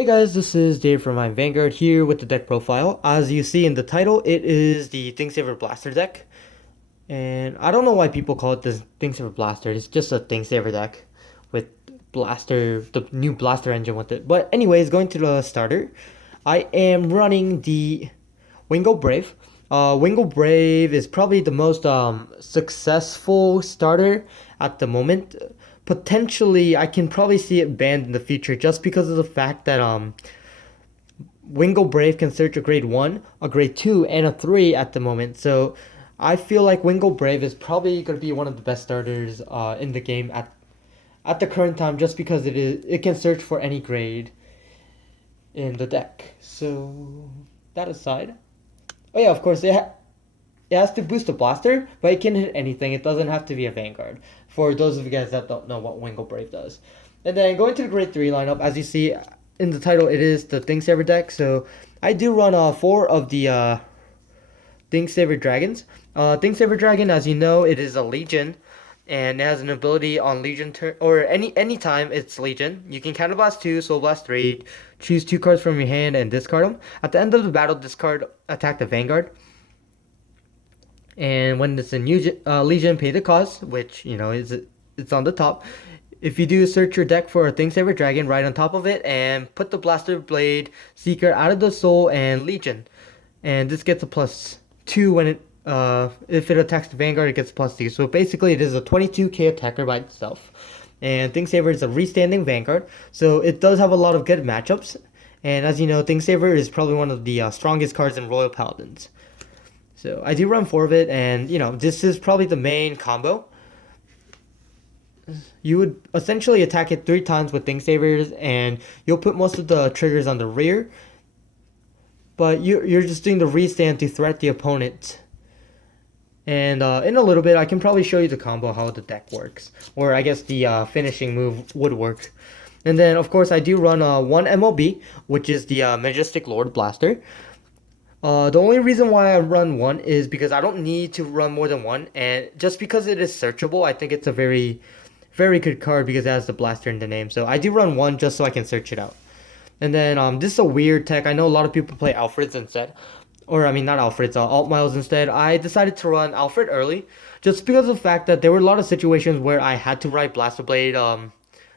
Hey guys, this is Dave from my Vanguard here with the deck profile. As you see in the title, it is the Thingsaver Blaster deck. And I don't know why people call it the Thingsaver Blaster. It's just a Thingsaver deck with Blaster, the new Blaster engine with it. But anyways, going to the starter, I am running the Wingo Brave. Wingo Brave is probably the most successful starter at the moment. Potentially, I can probably see it banned in the future just because of the fact that Wingo Brave can search a grade 1, a grade 2, and a 3 at the moment. So I feel like Wingo Brave is probably going to be one of the best starters in the game at the current time, just because it can search for any grade in the deck. So that aside, oh yeah, of course it has to boost a blaster, but it can hit anything. It doesn't have to be a Vanguard. For those of you guys that don't know what Wingo Brave does. And then going to the grade 3 lineup, as you see in the title, it is the Thingsaver deck. So I do run 4 of the Thingsaver Dragons. Thingsaver Dragon, as you know, it is a Legion. And it has an ability on Legion turn, or any time it's Legion. You can Counterblast 2, Soul Blast 3, choose 2 cards from your hand and discard them. At the end of the battle, discard attack the Vanguard. And when it's a new Legion, pay the cost, which it's on the top. If you do, search your deck for a Thingsaver Dragon right on top of it, and put the Blaster Blade Seeker out of the Soul and Legion, and this gets a +2 when it if it attacks the Vanguard, it gets +2. So basically, it is a 22k attacker by itself. And Thingsaver is a restanding Vanguard, so it does have a lot of good matchups. And as you know, Thingsaver is probably one of the strongest cards in Royal Paladins. So I do run 4 of it, and this is probably the main combo. You would essentially attack it 3 times with Thingsavers, and you'll put most of the triggers on the rear. But you're just doing the restand to threat the opponent. And in a little bit, I can probably show you the combo, how the deck works. Or I guess the finishing move would work. And then, of course, I do run 1 MLB, which is the Majestic Lord Blaster. The only reason why I run 1 is because I don't need to run more than 1, and just because it is searchable, I think it's a very, very good card because it has the blaster in the name. So I do run 1 just so I can search it out. And then this is a weird tech. I know a lot of people play Alfreds instead. Or, I mean, not Alfreds, Alt Miles instead. I decided to run Alfred early just because of the fact that there were a lot of situations where I had to ride Blaster Blade,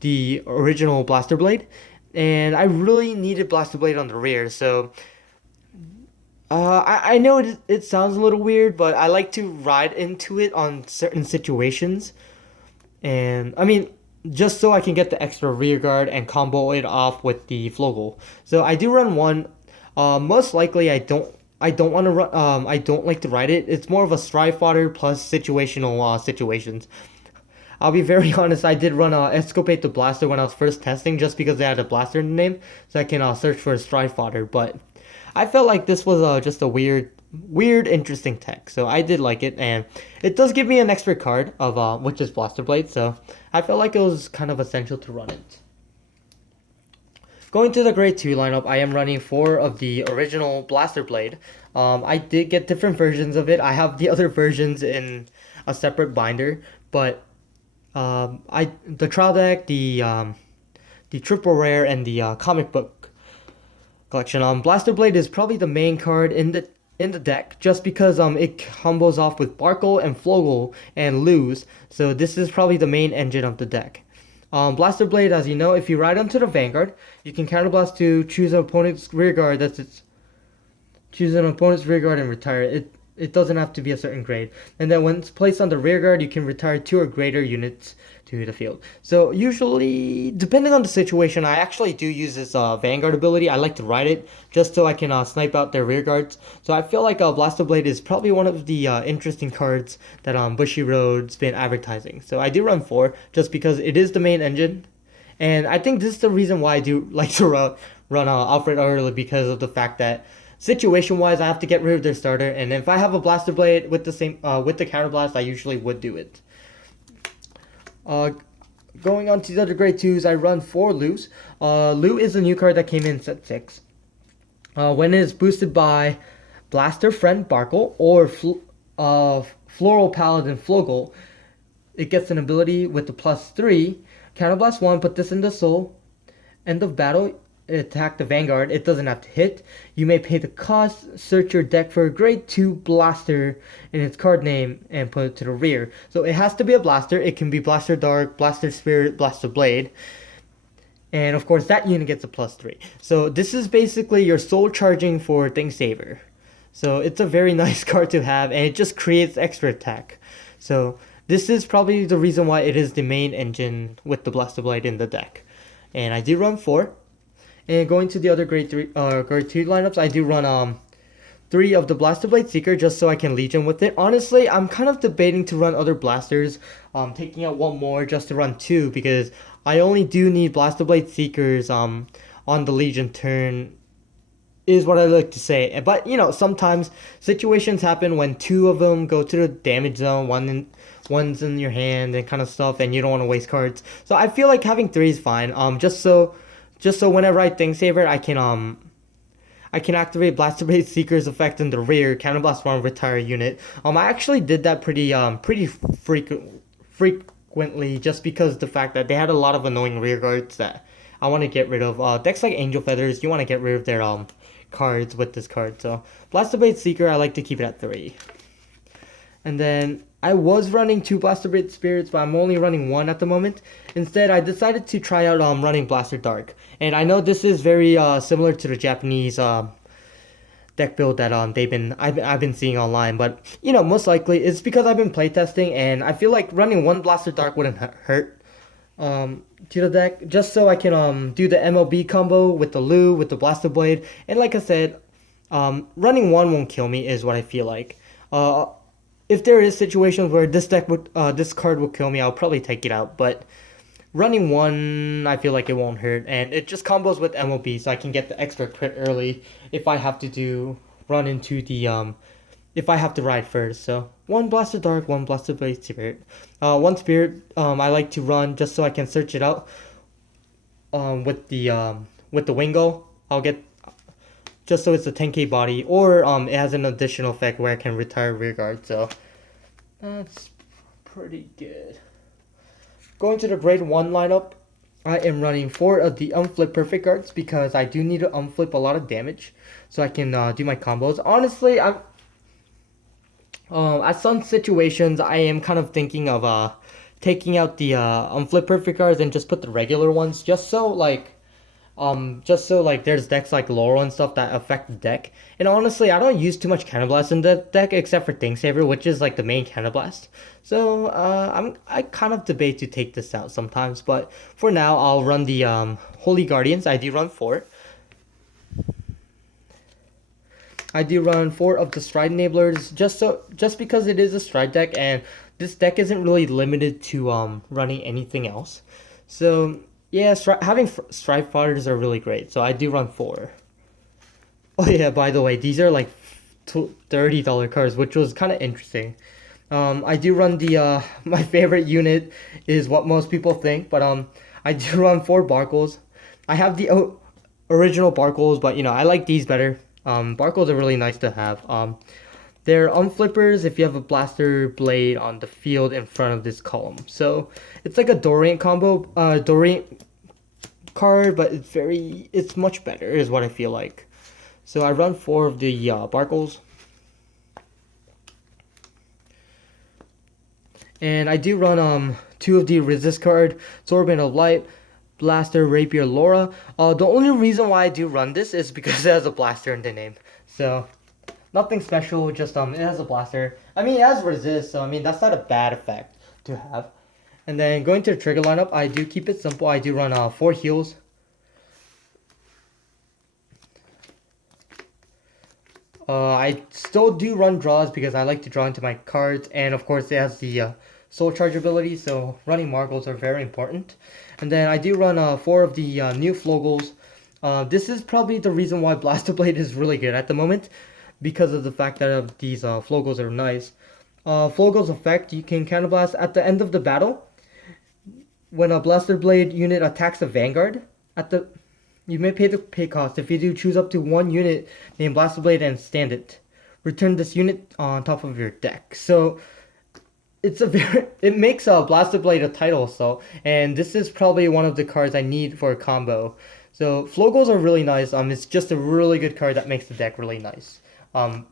the original Blaster Blade. And I really needed Blaster Blade on the rear, so I know it sounds a little weird, but I like to ride into it on certain situations. And, I mean, just so I can get the extra rear guard and combo it off with the Flogel. So I do run 1. Most likely I don't want to run, I don't like to ride it. It's more of a strive fodder plus situational situations. I'll be very honest, I did run Escopate the Blaster when I was first testing just because they had a blaster in the name, so I can search for a strive fodder, but I felt like this was just a weird, interesting tech. So I did like it, and it does give me an extra card of which is Blaster Blade. So I felt like it was kind of essential to run it. Going to the grade 2 lineup, I am running 4 of the original Blaster Blade. I did get different versions of it. I have the other versions in a separate binder, but the trial deck, the triple rare, and the comic book collection. Blaster Blade is probably the main card in the deck, just because it combos off with Barkle and Flogel and lose. So this is probably the main engine of the deck. Blaster Blade, as you know, if you ride onto the Vanguard, you can counterblast to choose an opponent's rear guard. Choose an opponent's rear guard and retire it. It doesn't have to be a certain grade. And then when it's placed on the rear guard, you can retire 2 or greater units to the field. So usually, depending on the situation, I actually do use this Vanguard ability. I like to ride it just so I can snipe out their rear guards. So I feel like Blaster Blade is probably one of the interesting cards that Bushiroad's been advertising. So I do run 4 just because it is the main engine. And I think this is the reason why I do like to run Alfred early, because of the fact that situation-wise, I have to get rid of their starter, and if I have a Blaster Blade with the Counterblast, I usually would do it. Going on to the other grade 2s, I run 4 Loos. Loo is a new card that came in set 6. When it is boosted by Blaster Friend Barkle or Floral Paladin Flogel, it gets an ability with the +3. Counterblast 1, put this in the soul. End of battle, attack the Vanguard, it doesn't have to hit. You may pay the cost, search your deck for a grade 2 blaster in its card name, and put it to the rear. So it has to be a blaster. It can be Blaster Dark, Blaster Spirit, Blaster Blade. And of course, that unit gets a +3. So this is basically your soul charging for Thingsaver. So it's a very nice card to have, and it just creates extra attack. So this is probably the reason why it is the main engine with the Blaster Blade in the deck. And I do run 4. And going to the other grade 2 lineups, I do run 3 of the Blaster Blade Seeker just so I can Legion with it. Honestly, I'm kind of debating to run other blasters, taking out 1 more just to run 2 because I only do need Blaster Blade Seekers on the Legion turn, is what I like to say. But, you know, sometimes situations happen when 2 of them go to the damage zone, one's in your hand and kind of stuff, and you don't want to waste cards. So I feel like having 3 is fine. Just so whenever I Thingsaver, I can activate Blaster Blade Seeker's effect in the rear, Counterblast 1, retire unit. I actually did that pretty frequently just because the fact that they had a lot of annoying rear guards that I want to get rid of. Decks like Angel Feathers, you want to get rid of their cards with this card. So Blaster Blade Seeker, I like to keep it at 3. And then I was running 2 Blaster Blade Spirits, but I'm only running 1 at the moment. Instead, I decided to try out running Blaster Dark. And I know this is very similar to the Japanese deck build that I've been seeing online, but you know, most likely it's because I've been playtesting, and I feel like running 1 Blaster Dark wouldn't hurt to the deck, just so I can do the MLB combo with the Lu, with the Blaster Blade. And like I said, running 1 won't kill me is what I feel like. If there is situations where this card will kill me, I'll probably take it out. But running 1, I feel like it won't hurt, and it just combos with MLB, so I can get the extra crit early if I have to run into the if I have to ride first. So 1 Blaster Dark, 1 Blaster Blade Spirit, 1 Spirit. I like to run just so I can search it out. With the Wingo, I'll get. Just so it's a 10k body, or it has an additional effect where I can retire rearguard, so that's pretty good. Going to the grade 1 lineup, I am running 4 of the Unflip Perfect cards because I do need to unflip a lot of damage so I can do my combos. Honestly, at some situations I am kind of thinking of taking out the Unflip Perfect cards and just put the regular ones just so there's decks like Laurel and stuff that affect the deck. And honestly, I don't use too much Counterblast in the deck except for Thingsaver, which is like the main Counterblast. So I kind of debate to take this out sometimes, but for now I'll run the Holy Guardians. I do run 4. I do run 4 of the Stride Enablers just because it is a Stride deck, and this deck isn't really limited to running anything else. So yeah, having Stride Fighters are really great, so I do run 4. Oh yeah, by the way, these are like $30 cards, which was kind of interesting. I do run the, my favorite unit is what most people think, but I do run 4 Barkles. I have the original Barkles, but you know, I like these better. Barkles are really nice to have. They're unflippers if you have a Blaster Blade on the field in front of this column. So it's like a Dorient combo, Dorient card, but it's much better is what I feel like. So I run 4 of the Barkles. And I do run 2 of the Resist card, Sorbent of Light, Blaster, Rapier, Laura. The only reason why I do run this is because it has a blaster in the name. So nothing special, just it has a blaster. I mean, it has resist, so I mean that's not a bad effect to have. And then going to the trigger lineup, I do keep it simple. I do run 4 heals. I still do run draws because I like to draw into my cards, and of course it has the soul charge ability, so running Margles are very important. And then I do run 4 of the new Flogles. This is probably the reason why Blaster Blade is really good at the moment, because of the fact that these Flogles are nice. Flogles effect, you can Counterblast at the end of the battle. When a Blaster Blade unit attacks a Vanguard, you may pay the pay cost. If you do, choose up to 1 unit named Blaster Blade and stand it. Return this unit on top of your deck. So it makes Blaster Blade a title, and this is probably one of the cards I need for a combo. So Flogos are really nice. It's just a really good card that makes the deck really nice. Um,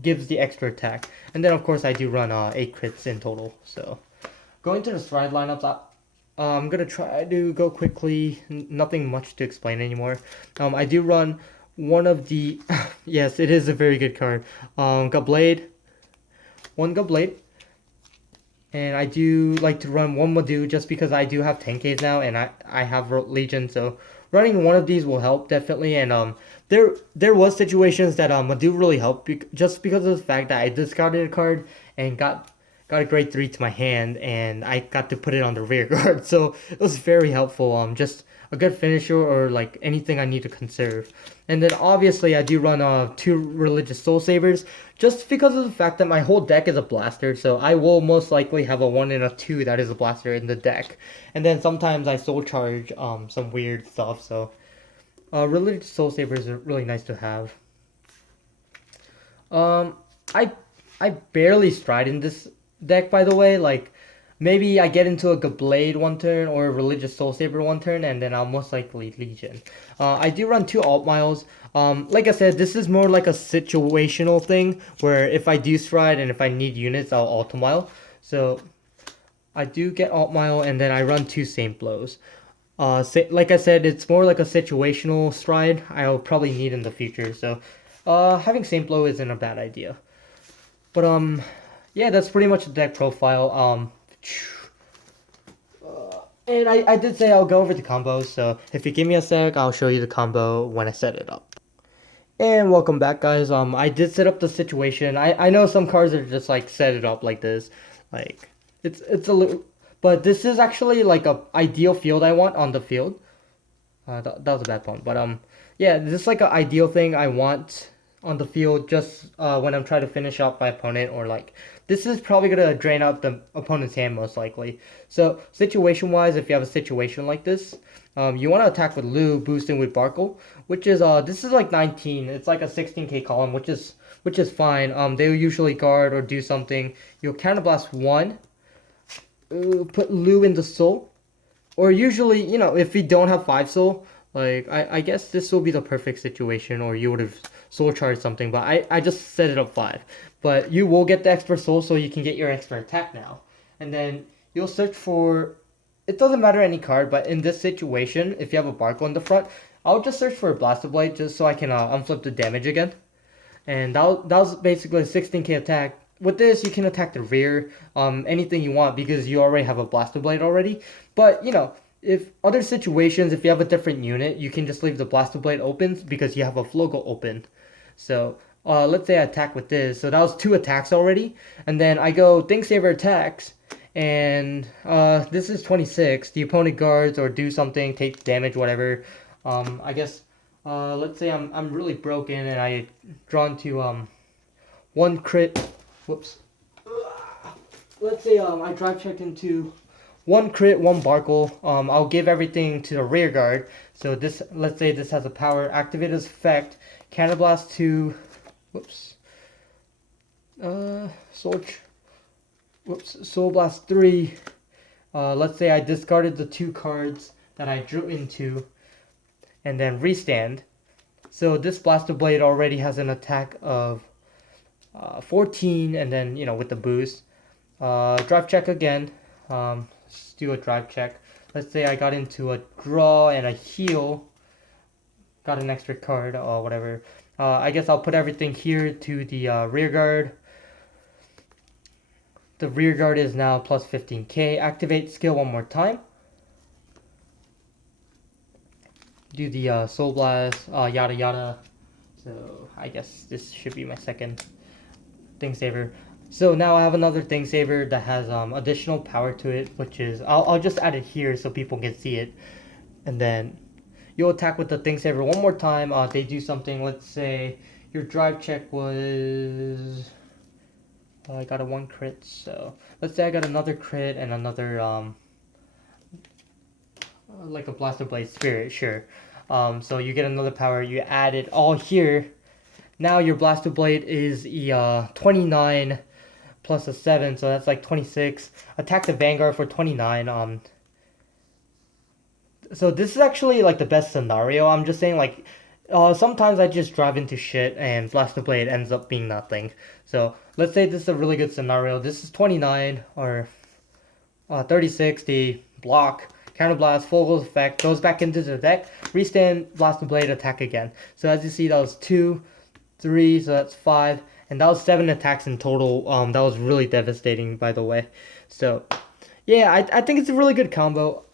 Gives the extra attack. And then of course I do run 8 crits in total. So going to the stride lineups, I'm gonna try to go quickly. Nothing much to explain anymore. I do run one of the yes, it is a very good card. Gobblade, one Gobblade. And I do like to run one Madu just because I do have 10Ks now and I have Legion, so running one of these will help definitely. And there was situations that Madu really helped just because of the fact that I discarded a card and got a grade 3 to my hand and I got to put it on the rear guard. So it was very helpful. Just a good finisher or like anything I need to conserve. And then obviously I do run 2 religious soul savers just because of the fact that my whole deck is a blaster, so I will most likely have a 1 and a 2 that is a blaster in the deck. And then sometimes I soul charge some weird stuff, so religious soul savers are really nice to have. Um I I barely stride in this deck, by the way. Like, maybe I get into a Blade one turn or a Religious Soul Saber one turn, and then I'll most likely Legion. I do run 2 alt miles. Like I said, this is more like a situational thing where if I do stride and if I need units, I'll alt mile. So I do get alt mile, and then I run 2 Saint blows. Like I said, it's more like a situational stride I'll probably need in the future. So having Saint blow isn't a bad idea. But yeah, that's pretty much the deck profile. And I did say I'll go over the combos, so if you give me a sec, I'll show you the combo when I set it up. And welcome back, guys. I did set up the situation. I know some cards are just like set it up like this, like it's a little, but this is actually like a ideal field I want on the field. That was a bad pun, but yeah, this is like an ideal thing I want on the field just when I'm trying to finish off my opponent, or like this is probably gonna drain out the opponent's hand most likely. So situation wise, if you have a situation like this, you want to attack with Lou, boosting with Barkle, which is this is like 19. It's like a 16k column, which is fine. They'll usually guard or do something. You'll counterblast 1, put Lou in the soul, or usually, you know, if you don't have 5 soul, like I guess this will be the perfect situation, or you would have soul charged something, but I just set it up 5. But you will get the extra soul, so you can get your extra attack now. And then you'll search for, it doesn't matter any card, but in this situation, if you have a Barkle in the front, I'll just search for a Blaster Blade just so I can unflip the damage again. And that was basically a 16k attack. With this, you can attack the rear, anything you want, because you already have a Blaster Blade already. But, you know, if other situations, if you have a different unit, you can just leave the Blaster Blade open because you have a Flogo open. So let's say I attack with this. So that was 2 attacks already. And then I go Think Saver attacks. And this is 26. The opponent guards or do something, take damage, whatever. I guess, let's say I'm really broken and I drawn to 1 crit. Whoops. Let's say I drive check into 1 crit, 1 Barkle. I'll give everything to the rear guard. So this, let's say this has a power activated effect. Counterblast 2. Whoops. Soul Blast 3. Let's say I discarded the 2 cards that I drew into, and then restand. So this Blaster Blade already has an attack of 14, and then, you know, with the boost. Drive check again. Let's do a drive check. Let's say I got into a draw and a heal. Got an extra card or whatever. I guess I'll put everything here to the rear guard. The rear guard is now plus 15k. Activate skill one more time. Do the Soul Blast, yada yada. So I guess this should be my second Thing Saver. So now I have another Thing Saver that has additional power to it, which is, I'll just add it here so people can see it. And then you'll attack with the Thing Saver one more time. They do something. Let's say your drive check was, I got a 1 crit, so let's say I got another crit and another like a Blaster Blade Spirit, sure. So you get another power, you add it all here. Now your Blaster Blade is 29 plus a 7, so that's like 26. Attack the Vanguard for 29. So this is actually like the best scenario. I'm just saying like sometimes I just drive into shit and Blaster Blade ends up being nothing. So let's say this is a really good scenario. This is 29 or 36, the block, counterblast, full effect, goes back into the deck, restand, Blaster Blade, attack again. So as you see, that was 2, 3, so that's 5, and that was 7 attacks in total. That was really devastating, by the way. So yeah, I think it's a really good combo,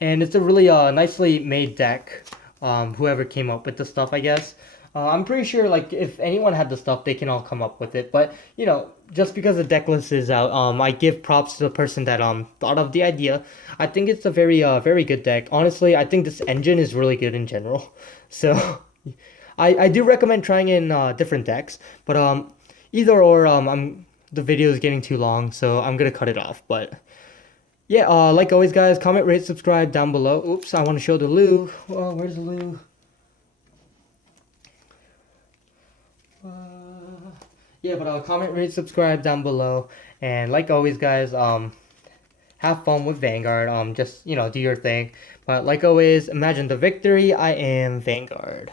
and it's a really nicely made deck. Whoever came up with the stuff, I guess. I'm pretty sure like if anyone had the stuff, they can all come up with it. But you know, just because the deck list is out, I give props to the person that thought of the idea. I think it's a very good deck. Honestly, I think this engine is really good in general. So I do recommend trying in different decks, but either or the video is getting too long, so I'm gonna cut it off. But yeah, like always, guys, comment, rate, subscribe down below. Oops, I want to show the loo. Oh, where's the loo? Yeah, but comment, rate, subscribe down below, and like always, guys, have fun with Vanguard. Just do your thing. But like always, imagine the victory. I am Vanguard.